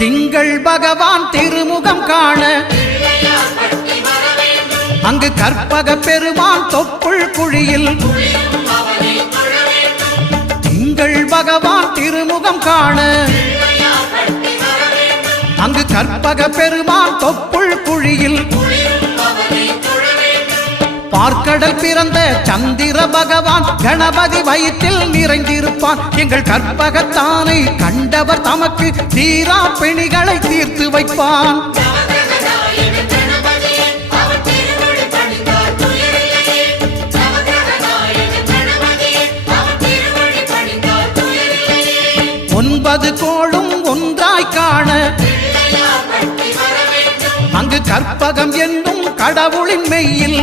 திங்கள் பகவான் திருமுகம் காண அங்கு கற்பக பெருமான் தொப்புள் குழியில் திங்கள் பகவான் திருமுகம் காண அங்கு கற்பக பெருமான் தொப்புள் குழியில் பார்க்கடல் பிறந்த சந்திர பகவான் கணபதி வயிற்றில் நிறைந்திருப்பான். எங்கள் கற்பகத்தானை கண்டவர் தமக்கு தீரா பிணிகளை தீர்த்து வைப்பான். ஒன்பது கோளும் ஒன்றாய் காண அங்கு கற்பகம் என்னும் கடவுளின் மெய்யில்